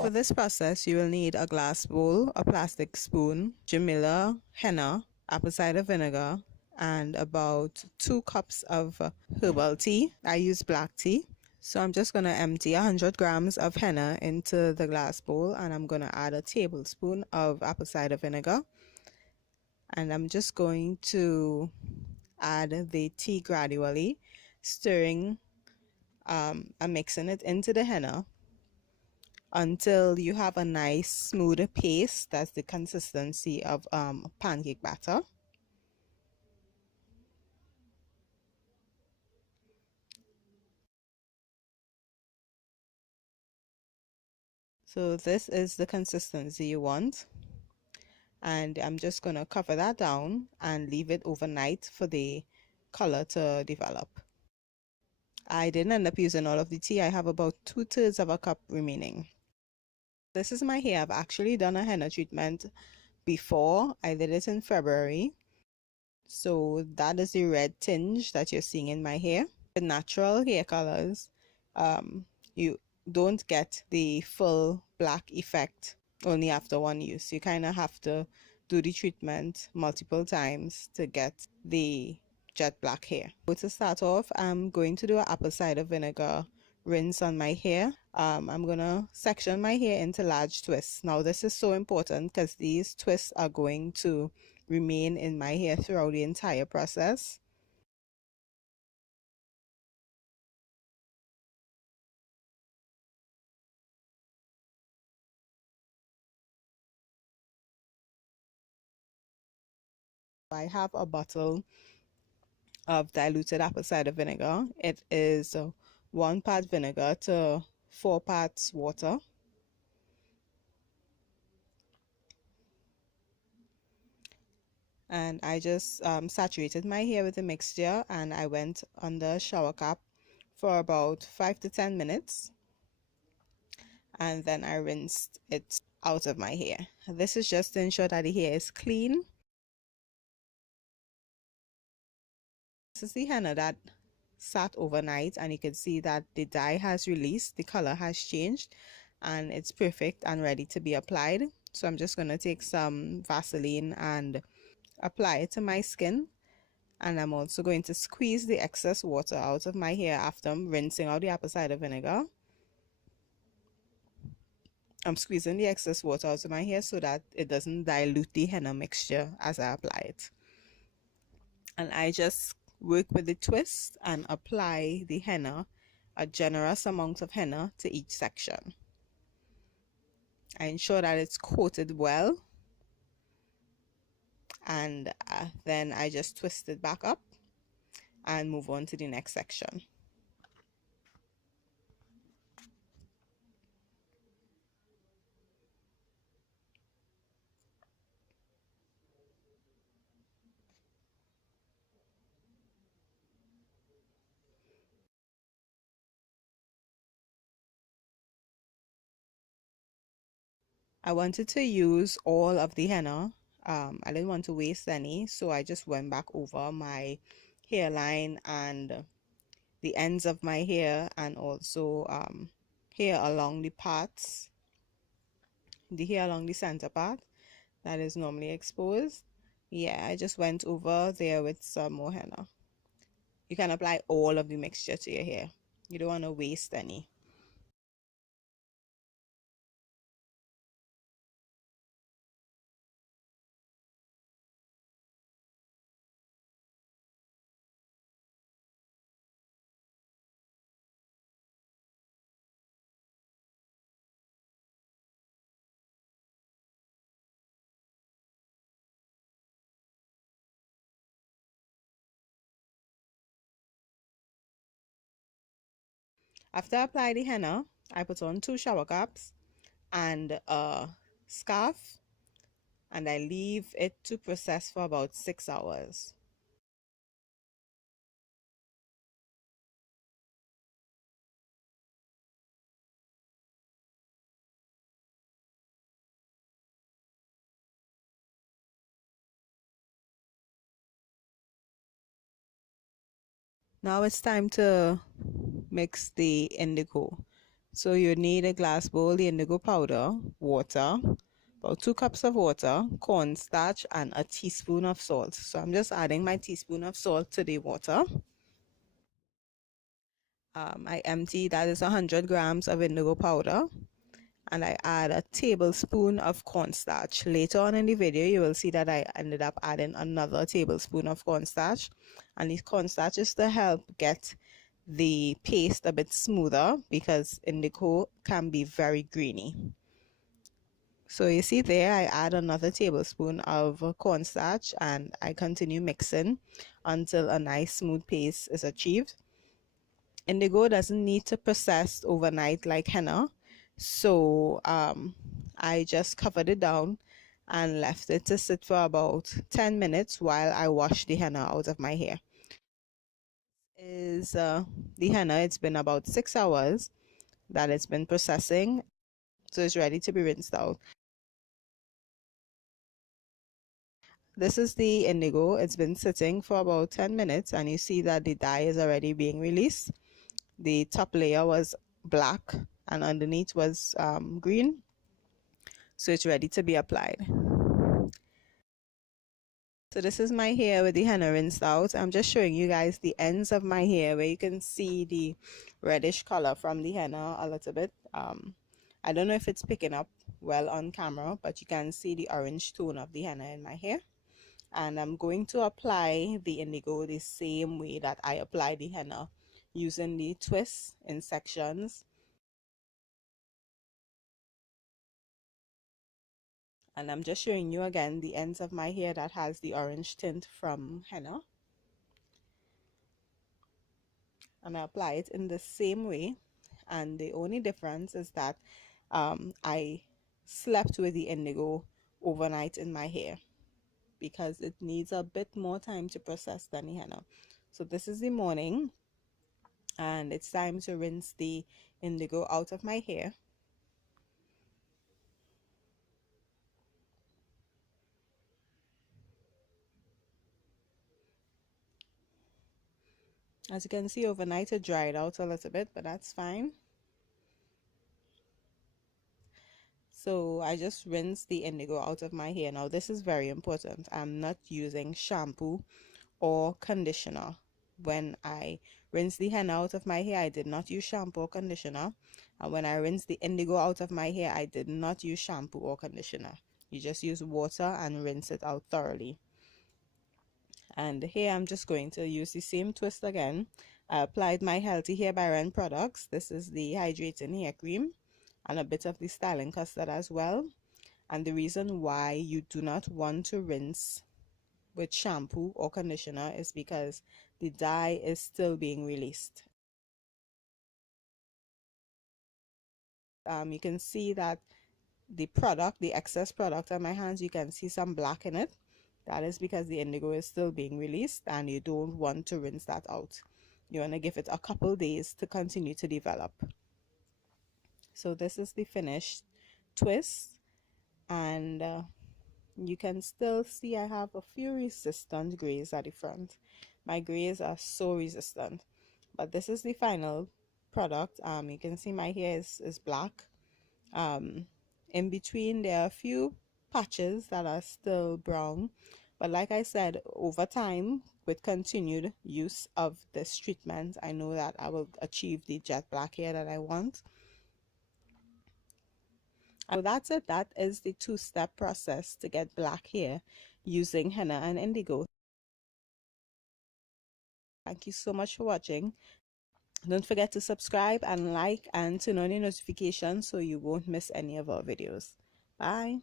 For this process, you will need a glass bowl, a plastic spoon, Jamila, henna, apple cider vinegar, and about 2 cups of herbal tea. I use black tea. So I'm just going to empty 100 grams of henna into the glass bowl, and I'm going to add a tablespoon of apple cider vinegar. And I'm just going to add the tea gradually, stirring and mixing it into the henna until you have a nice smooth paste. That's the consistency of pancake batter. So this is the consistency you want, and I'm just going to cover that down and leave it overnight for the color to develop. I didn't end up using all of the tea. I have about 2/3 of a cup remaining. This is my hair. I've actually done a henna treatment before. I did it in February. So that is the red tinge that you're seeing in my hair. With natural hair colors, you don't get the full black effect only after one use. You kind of have to do the treatment multiple times to get the jet black hair. So to start off, I'm going to do an apple cider vinegar rinse on my hair. I'm gonna section my hair into large twists. Now this is so important because these twists are going to remain in my hair throughout the entire process. I have a bottle of diluted apple cider vinegar. It is 1 part vinegar to 4 parts water. And I just saturated my hair with the mixture, and I went under a shower cap for about 5 to 10 minutes. And then I rinsed it out of my hair. This is just to ensure that the hair is clean. This is the henna that sat overnight, and you can see that the dye has released, the color has changed, and it's perfect and ready to be applied. So I'm just going to take some Vaseline and apply it to my skin, and I'm also going to squeeze the excess water out of my hair after I'm rinsing out the apple cider vinegar. I'm squeezing the excess water out of my hair so that it doesn't dilute the henna mixture as I apply it. And I just work with the twist and apply the henna, a generous amount of henna to each section. I ensure that it's coated well, and then I just twist it back up and move on to the next section. I wanted to use all of the henna. I didn't want to waste any, so I just went back over my hairline and the ends of my hair, and also hair along the parts, the hair along the center part that is normally exposed. Yeah, I just went over there with some more henna. You can apply all of the mixture to your hair. You don't want to waste any. After I apply the henna, I put on 2 shower caps and a scarf, and I leave it to process for about 6 hours. Now it's time to mix the indigo. So you need a glass bowl, the indigo powder, water, about 2 cups of water, cornstarch, and a teaspoon of salt. So I'm just adding my teaspoon of salt to the water. I empty, that is 100 grams of indigo powder, and I add a tablespoon of cornstarch. Later on in the video, you will see that I ended up adding another tablespoon of cornstarch, and the cornstarch is to help get the paste a bit smoother because indigo can be very greeny. So you see there, I add another tablespoon of cornstarch and I continue mixing until a nice smooth paste is achieved. Indigo doesn't need to process overnight like henna, so I just covered it down and left it to sit for about 10 minutes while I wash the henna out of my hair. Is the henna, it's been about 6 hours that it's been processing, so it's ready to be rinsed out. This is the indigo. It's been sitting for about 10 minutes and you see that the dye is already being released. The top layer was black and underneath was green, so it's ready to be applied. So this is my hair with the henna rinsed out. I'm just showing you guys the ends of my hair where you can see the reddish color from the henna a little bit. I don't know if it's picking up well on camera, but you can see the orange tone of the henna in my hair. And I'm going to apply the indigo the same way that I apply the henna, using the twist in sections. And I'm just showing you again the ends of my hair that has the orange tint from henna. And I apply it in the same way. And the only difference is that I slept with the indigo overnight in my hair because it needs a bit more time to process than the henna. So this is the morning and it's time to rinse the indigo out of my hair. As you can see, overnight it dried out a little bit, but that's fine. So I just rinse the indigo out of my hair. Now this is very important. I'm not using shampoo or conditioner. When I rinse the henna out of my hair, I did not use shampoo or conditioner. And when I rinse the indigo out of my hair, I did not use shampoo or conditioner. You just use water and rinse it out thoroughly. And here I'm just going to use the same twist again. I applied my Healthy Hair by Ren products. This is the hydrating hair cream and a bit of the styling custard as well. And the reason why you do not want to rinse with shampoo or conditioner is because the dye is still being released. You can see that the excess product on my hands, you can see some black in it. That is because the indigo is still being released and you don't want to rinse that out. You want to give it a couple days to continue to develop. So this is the finished twist, and you can still see I have a few resistant grays at the front. My grays are so resistant, but this is the final product. You can see my hair is black. In between there are a few patches that are still brown, but like I said, over time with continued use of this treatment, I know that I will achieve the jet black hair that I want. So that's it. That is the two-step process to get black hair using henna and indigo. Thank you so much for watching. Don't forget to subscribe and like and turn on your notifications so you won't miss any of our videos. Bye.